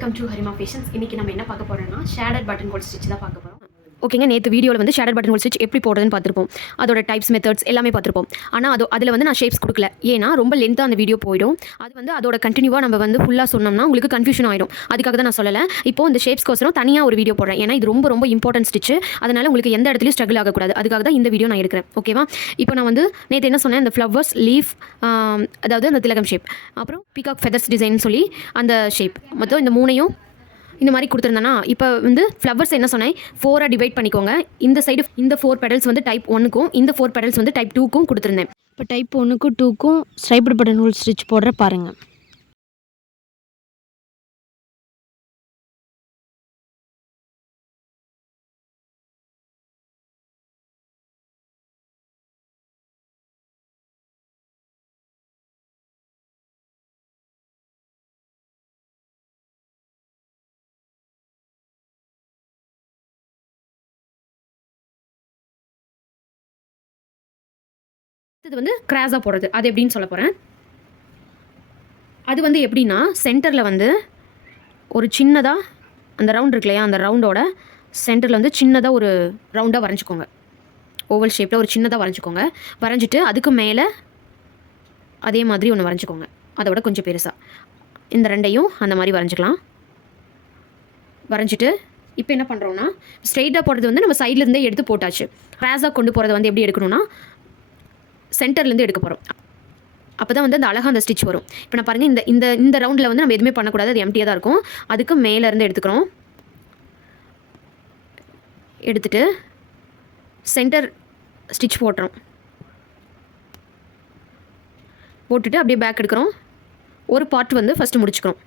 Welcome to Harima fashions. இன்றைக்கி நம்ம என்ன பார்க்க போகிறோம்னா ஷேடட் பட்டன் ஹோல் ஸ்டிச் தான் பார்க்க போகிறோம். ஓகேங்க, நேற்று வீடியோவில் வந்து ஷேடட் பட்டன் ஹோல் ஸ்டிச் எப்படி போடுறதுன்னு பார்த்துருப்போம். அதோட டைப்ஸ் மெத்தட்ஸ் எல்லாமே பார்த்துருப்போம். ஆனால் அதில் வந்து நான் ஷேப்ஸ் கொடுக்கல, ஏன்னா ரொம்ப லென்த்தாக அந்த வீடியோ போயிடும். அது வந்து அதோட கண்டினியூவாக நம்ம வந்து ஃபுல்லாக சொன்னோம்னா உங்களுக்கு கன்ஃபியூஷன் ஆகிடும். அதுக்காக தான் நான் சொல்லலை. இப்போ இந்த ஷேப்ஸ்க்கோசரம் தனியாக ஒரு வீடியோ போடுறேன், ஏன்னா இது ரொம்ப இம்பார்ட்டன்ட் ஸ்டிச். அதனால் உங்களுக்கு எந்த இடத்துலையும் ஸ்ட்ரகிள் ஆகக்கூடாது. அதுக்காக தான் இந்த வீடியோ நான் எடுக்கிறேன். ஓகேவா? இப்போ நான் வந்து நேற்று என்ன சொன்னேன், அந்த ஃப்ளவர்ஸ் லீஃப், அதாவது அந்த திலகம் ஷேப், அப்புறம் பீகாக் ஃபெதர்ஸ் டிசைன் சொல்லி அந்த ஷேப், மொத்தம் இந்த மூணையும் இந்த மாதிரி கொடுத்துருந்தேன்னா, இப்போ வந்து ஃப்ளவர்ஸ் என்ன சொன்னேன், 4ஆக டிவைட் பண்ணிக்கோங்க. இந்த சைடு இந்த 4 பெடல்ஸ் வந்து டைப் 1க்கும், இந்த 4 பெடல்ஸ் வந்து டைப் 2க்கும் கொடுத்துருந்தேன். இப்போ டைப் 1க்கும் 2க்கும் ஸ்ட்ரைப்டு பட்டன் ஹோல் ஸ்டிச் போடுற பாருங்கள். இது வந்து கிராஸாக போடுறது, அது எப்படின்னு சொல்ல போகிறேன். அது வந்து எப்படின்னா, சென்டரில் வந்து ஒரு சின்னதாக அந்த ரவுண்ட் இருக்கு இல்லையா, அந்த ரவுண்டோட சென்டரில் வந்து சின்னதாக ஒரு ரவுண்டாக வரைஞ்சிக்கோங்க. ஓவல் ஷேப்பில் ஒரு சின்னதாக வரைஞ்சிக்கோங்க. வரைஞ்சிட்டு அதுக்கு மேலே அதே மாதிரி ஒன்று வரைஞ்சிக்கோங்க, அதோட கொஞ்சம் பெருசாக. இந்த ரெண்டையும் அந்த மாதிரி வரைஞ்சிக்கலாம். வரைஞ்சிட்டு இப்போ என்ன பண்ணுறோன்னா, ஸ்ட்ரெயிட்டாக போடுறது வந்து நம்ம சைட்லேருந்தே எடுத்து போட்டாச்சு. கிராஸாக கொண்டு போகிறது வந்து எப்படி எடுக்கணும்னா, சென்டர்லேருந்து எடுக்க போகிறோம். அப்போ தான் வந்து அந்த அழகாக அந்த ஸ்டிச் வரும். இப்போ நான் பாருங்கள், இந்த ரவுண்டில் வந்து நம்ம எதுவுமே பண்ணக்கூடாது, அது எம்டியாக தான் இருக்கும். அதுக்கு மேலேருந்து எடுத்துக்கிறோம். எடுத்துகிட்டு சென்டர் ஸ்டிச் போட்டுறோம். போட்டுட்டு அப்படியே பேக் எடுக்கிறோம். ஒரு பார்ட் வந்து ஃபஸ்ட்டு முடிச்சுக்கிறோம்.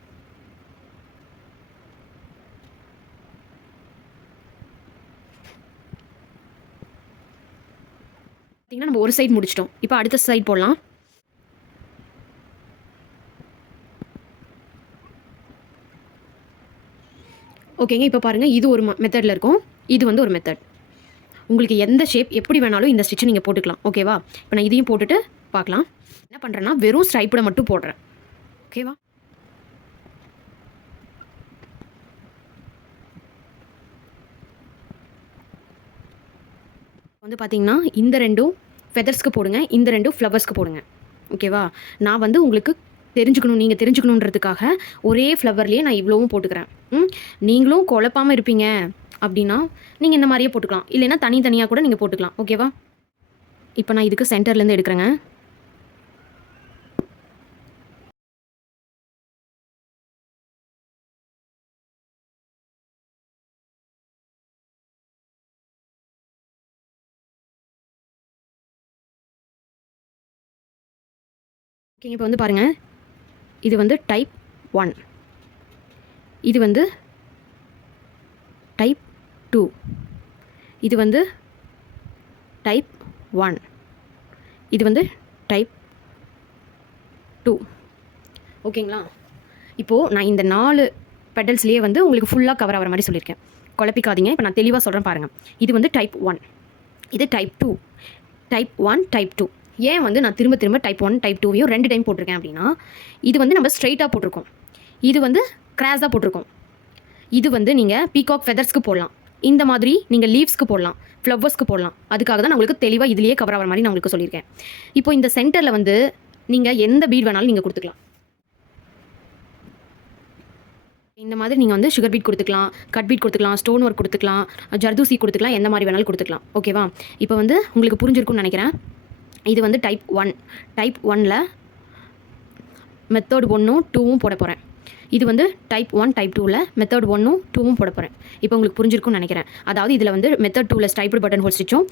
பார்த்தீங்கன்னா நம்ம ஒரு சைடு முடிச்சிட்டோம். இப்போ அடுத்த சைடு போடலாம். ஓகேங்க, இப்போ பாருங்கள், இது ஒரு மெத்தடில் இருக்கும், இது வந்து ஒரு மெத்தட். உங்களுக்கு எந்த ஷேப் எப்படி வேணாலும் இந்த ஸ்டிச்சை நீங்கள் போட்டுக்கலாம். ஓகேவா? இப்போ நான் இதையும் போட்டுட்டு பார்க்கலாம். என்ன பண்ணுறேன்னா, வெறும் ஸ்ட்ரைப்பை மட்டும் போடுறேன். ஓகேவா? வந்து பார்த்தீங்கன்னா இந்த ரெண்டும் ஃபெதர்ஸ்க்கு போடுங்க, இந்த ரெண்டும் ஃப்ளவர்ஸ்க்கு போடுங்க. ஓகேவா? நான் வந்து உங்களுக்கு நீங்கள் தெரிஞ்சுக்கணுன்றதுக்காக ஒரே ஃப்ளவர்லேயே நான் இவ்வளவும் போட்டுக்கிறேன். நீங்களும் குழப்பாமல் இருப்பீங்க அப்படின்னா நீங்கள் இந்த மாதிரியே போட்டுக்கலாம், இல்லைன்னா தனித்தனியாக கூட நீங்கள் போட்டுக்கலாம். ஓகேவா? இப்போ நான் இதுக்கு சென்டர்லேருந்து எடுக்கிறேங்க. ஓகேங்க, இப்போ வந்து பாருங்கள், இது வந்து டைப் 1, இது வந்து டைப் 2, இது வந்து டைப் 1, இது வந்து டைப் 2. ஓகேங்களா? இப்போது நான் இந்த 4 பெடல்ஸ்லேயே வந்து உங்களுக்கு ஃபுல்லாக கவர் ஆகிற மாதிரி சொல்லியிருக்கேன். குழப்பிக்காதீங்க. இப்போ நான் தெளிவாக சொல்கிறேன் பாருங்கள். இது வந்து டைப் 1, இது டைப் 2, டைப் 1, டைப் 2. ஏன் வந்து நான் திரும்ப டைப் 1 டைப் 2வையும் 2 டைம் போட்டிருக்கேன் அப்படின்னா, இது வந்து நம்ம ஸ்ட்ரைட்டாக போட்டிருக்கோம், இது வந்து கிராஸாக போட்டிருக்கோம். இது வந்து நீங்கள் பீகாக் ஃபெதர்ஸ்க்கு போடலாம், இந்த மாதிரி நீங்கள் லீவ்ஸ்க்கு போடலாம், ஃப்ளவர்ஸ்க்கு போடலாம். அதுக்காக தான் நான் உங்களுக்கு தெளிவாக இதுலேயே கவர் ஆகிற மாதிரி நான் உங்களுக்கு சொல்லியிருக்கேன். இப்போ இந்த சென்டரில் வந்து நீங்கள் எந்த பீட் வேணாலும் நீங்கள் கொடுத்துக்கலாம். இந்த மாதிரி நீங்கள் வந்து சுகர் பீட் கொடுத்துக்கலாம், கட் பீட் கொடுத்துக்கலாம், ஸ்டோன் ஒர்க் கொடுத்துக்கலாம், ஜர்தூசி கொடுத்துக்கலாம், எந்த மாதிரி வேணாலும் கொடுத்துக்கலாம். ஓகேவா? இப்போ வந்து உங்களுக்கு புரிஞ்சிருக்கும்னு நினைக்கிறேன். இது வந்து டைப் 1, டைப் 1ல் மெத்தட் 1ம் 2வும் போட போகிறேன். இது வந்து டைப் 1 டைப் 2ல் மெத்தட் 1ம் 2வும் போட போகிறேன். இப்போ உங்களுக்கு புரிஞ்சிருக்கும்னு நினைக்கிறேன். அதாவது இதில் வந்து மெத்தட் 2ல் ஸ்ட்ரைப்டு பட்டன் ஹோல் ஸ்டிச்சும்,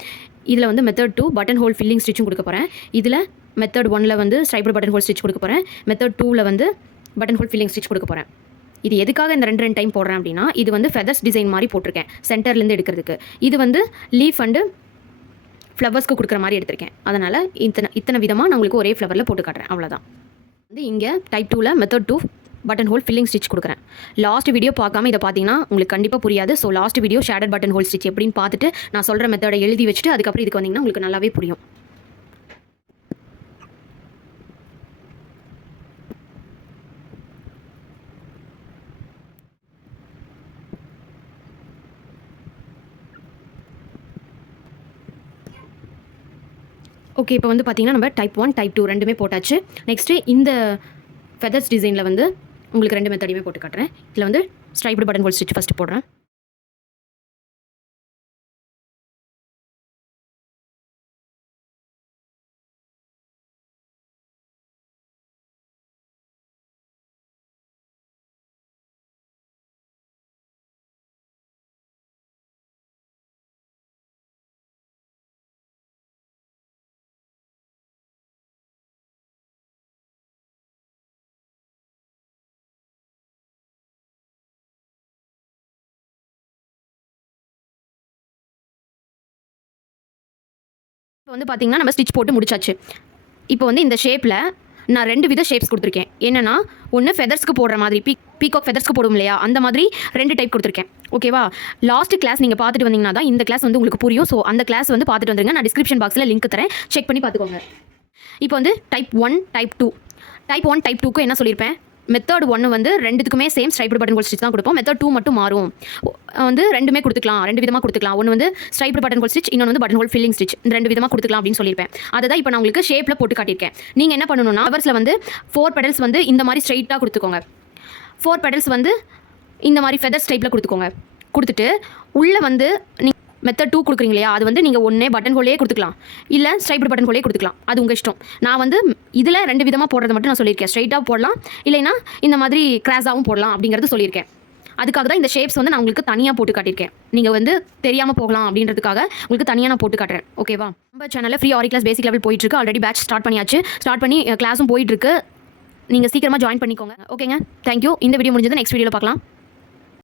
இதில் வந்து மெத்தட் 2 பட்டன் ஹோல் ஃபில்லிங் ஸ்டிச்சும் கொடுக்க போகிறேன். இதில் மெத்தட் 1ல் வந்து ஸ்ட்ரைப்டு பட்டன் ஹோல் ஸ்டிச் கொடுக்க போகிறேன். மெத்தட் 2ல் வந்து பட்டன் ஹோல் ஃபில்லிங் ஸ்டிச் கொடுக்க போகிறேன். இது எதுக்காக இந்த 2 டைம் போடுறேன் அப்படின்னா, இது வந்து ஃபெதர்ஸ் டிசைன் மாதிரி போட்டிருக்கேன் சென்டர்லேருந்து எடுக்கிறதுக்கு. இது வந்து லீஃப் அண்டு ஃப்ளவர்ஸ்க்கு கொடுக்குற மாதிரி எடுத்திருக்கேன். அதனால் இத்தனை விதமாக நான் உங்களுக்கு ஒரே ஃப்ளவரில் போட்டு காட்டுறேன். அவ்வளோதான். வந்து இங்கே டைப் 2ல் method 2 button whole filling stitch கொடுக்குறேன். லாஸ்ட் வீடியோ பார்க்காம இதை பார்த்தீங்கன்னா உங்களுக்கு கண்டிப்பாக புரியாது. So last video shaded button hole stitch எப்படின்னு பார்த்துட்டு நான் சொல்கிற மெத்தடை எழுதி வச்சுட்டு அதுக்கப்புறம் இதுக்கு வந்தீங்கன்னா உங்களுக்கு நல்லாவே புரியும். ஓகே, இப்போ வந்து பார்த்தீங்கன்னா நம்ம டைப் 1 டைப் 2 ரெண்டுமே போட்டாச்சு. நெக்ஸ்ட்டு இந்த ஃபெதர்ஸ் டிசைனில் வந்து உங்களுக்கு 2 மெத்தடையுமே போட்டு காட்டுறேன். இதில் வந்து striped button hole stitch first போடுறேன். இப்போ வந்து பார்த்தீங்கன்னா நம்ம ஸ்டிச் போட்டு முடிச்சாச்சு. இப்போ வந்து இந்த ஷேப்பில் நான் 2 வித ஷேப்ஸ் கொடுத்துருக்கேன். என்னென்னா ஒன்று ஃபெதர்ஸ்க்கு போடுற மாதிரி பீகாக் ஃபெதர்ஸ்க்கு போடும் இல்லையா, அந்த மாதிரி 2 டைப் கொடுத்துருக்கேன். ஓகேவா? லாஸ்ட் கிளாஸ் நீங்கள் பார்த்துட்டு வந்தீங்கன்னா தான் இந்த கிளாஸ் வந்து உங்களுக்கு புரியும். ஸோ அந்த கிளாஸ் வந்து பார்த்துட்டு வந்துருங்க. நான் டிஸ்கிரிப்ஷன் பாக்ஸில் லிங்க் தரேன், செக் பண்ணி பார்த்துக்கோங்க. இப்போ வந்து டைப் 1 டைப் 2 டைப் 1 டைப் 2க்கு என்ன சொல்லியிருப்பேன், மெத்தட் 1 வந்து ரெண்டுத்துக்குமே same striped button hole stitch தான் கொடுப்போம். மெத்தட் 2 மட்டும் மாறும். வந்து ரெண்டுமே கொடுத்துக்கலாம், 2 விதமாக கொடுத்துக்கலாம். ஒன்று வந்து ஸ்ட்ரைப்டு பட்டன் ஹோல் ஸ்டிச், இன்னொன்று வந்து பட்டன் ஹோல் ஃபில்லிங் ஸ்டிச். இந்த 2 விதமாக கொடுத்துக்கலாம் அப்படின்னு சொல்லியிருப்பேன். அதை தான் இப்போ நான் உங்களுக்கு ஷேப்பில் போட்டு காட்டியிருக்கேன். நீங்கள் என்ன பண்ணணும்னா ஃப்ளவர்ஸில் வந்து 4 பெடல்ஸ் வந்து இந்த மாதிரி ஸ்ட்ரைட்டாக கொடுத்துக்கோங்க. 4 பெடல்ஸ் வந்து இந்த மாதிரி ஃபெதர்ஸ் டைப்பில் கொடுத்துக்கோங்க. கொடுத்துட்டு உள்ளே வந்து மெத்தட் 2 கொடுக்குறீங்க இல்லையா, அது வந்து நீங்கள் ஒன்றே பட்டன் ஹோலே கொடுத்துக்கலாம், இல்லை ஸ்ட்ரைப்டு பட்டன் ஹோலே கொடுத்துக்கலாம். அது உங்கள் இஷ்டம். நான் வந்து இதில் 2 விதமாக போடுறது மட்டும் நான் சொல்லியிருக்கேன். ஸ்ட்ரைட்டாக போடலாம், இல்லைனா இந்த மாதிரி கிராஸாகவும் போடலாம் அப்படிங்கிறது சொல்லியிருக்கேன். அதுக்காக தான் இந்த ஷேப்ஸ் வந்து நான் உங்களுக்கு தனியாக போட்டு காட்டியிருக்கேன். நீங்கள் வந்து தெரியாமல் போகலாம் அப்படின்றதுக்காக உங்களுக்கு தனியாக நான் போட்டு காட்டுறேன். ஓகேவா? நம்ம சேனலில் ஃப்ரீ ஆரி கிளாஸ் பேசிக் லெவல் போயிட்டுருக்கு. ஆல்ரெடி பேட்ச் ஸ்டார்ட் பண்ணியாச்சு. ஸ்டார்ட் பண்ணி கிளாஸும் போயிட்டுருக்கு. நீங்கள் சீக்கிரமாக ஜாயின் பண்ணிக்கோங்க. ஓகேங்க, தேங்க்யூ. இந்த வீடியோ முடிஞ்சது நெக்ஸ்ட் வீடியோவில் பார்க்கலாம்.